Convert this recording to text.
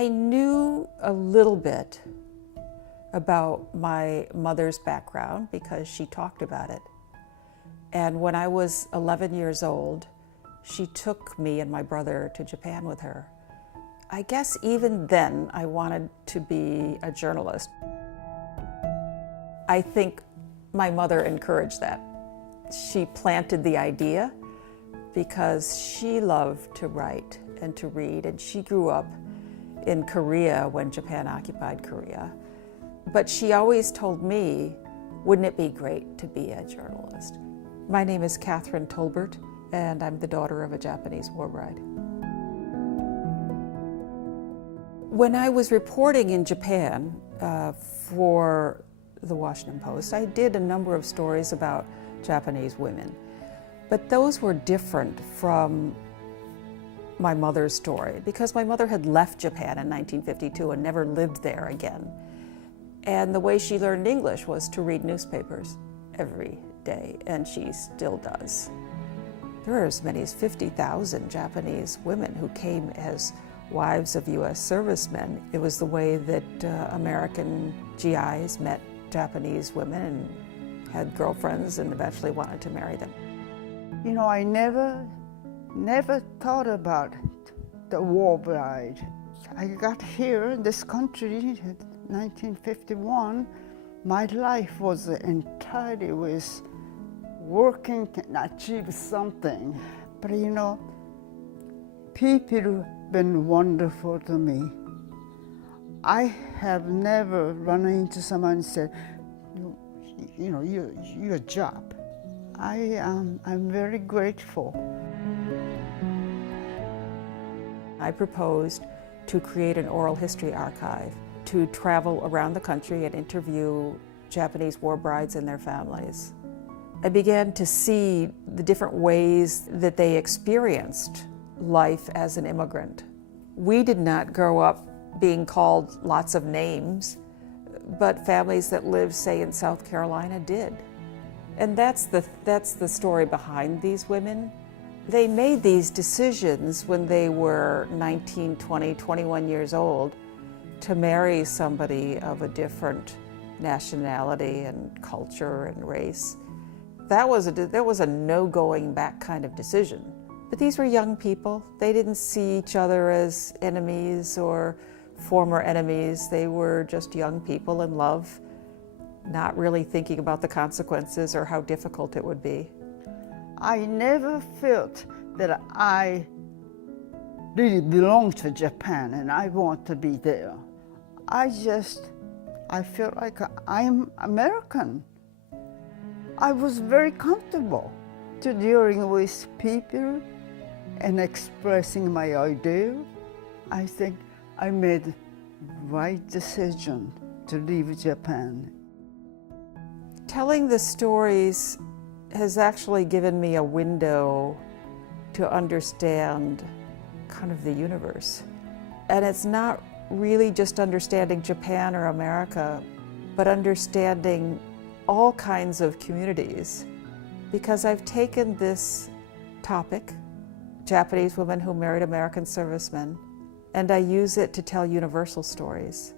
I knew a little bit about my mother's background because she talked about it. And when I was 11 years old, she took me and my brother to Japan with her. I guess even then I wanted to be a journalist. I think my mother encouraged that. She planted the idea because she loved to write and to read, and she grew up in Korea when Japan occupied Korea. But she always told me, wouldn't it be great to be a journalist? My name is Kathryn Tolbert, and I'm the daughter of a Japanese war bride. When I was reporting in Japan for the Washington Post, I did a number of stories about Japanese women, but those were different from my mother's story because my mother had left Japan in 1952 and never lived there again. And the way she learned English was to read newspapers every day, and she still does. There are as many as 50,000 Japanese women who came as wives of U.S. servicemen. It was the way that American GIs met Japanese women and had girlfriends and eventually wanted to marry them. You know, I never thought about the war bride. I got here in this country in 1951. My life was entirely with working to achieve something. But you know, people have been wonderful to me. I have never run into someone and said, you know, your job. I'm very grateful. I proposed to create an oral history archive to travel around the country and interview Japanese war brides and their families. I began to see the different ways that they experienced life as an immigrant. We did not grow up being called lots of names, but families that lived, say, in South Carolina did. And that's the story behind these women. They made these decisions when they were 19, 20, 21 years old to marry somebody of a different nationality and culture and race. That was a no going back kind of decision. But these were young people. They didn't see each other as enemies or former enemies. They were just young people in love, not really thinking about the consequences or how difficult it would be. I never felt that I really belong to Japan and I want to be there. I felt like I'm American. I was very comfortable to dealing with people and expressing my idea. I think I made the right decision to leave Japan. Telling the stories has actually given me a window to understand kind of the universe. And it's not really just understanding Japan or America, but understanding all kinds of communities. Because I've taken this topic, Japanese women who married American servicemen, and I use it to tell universal stories.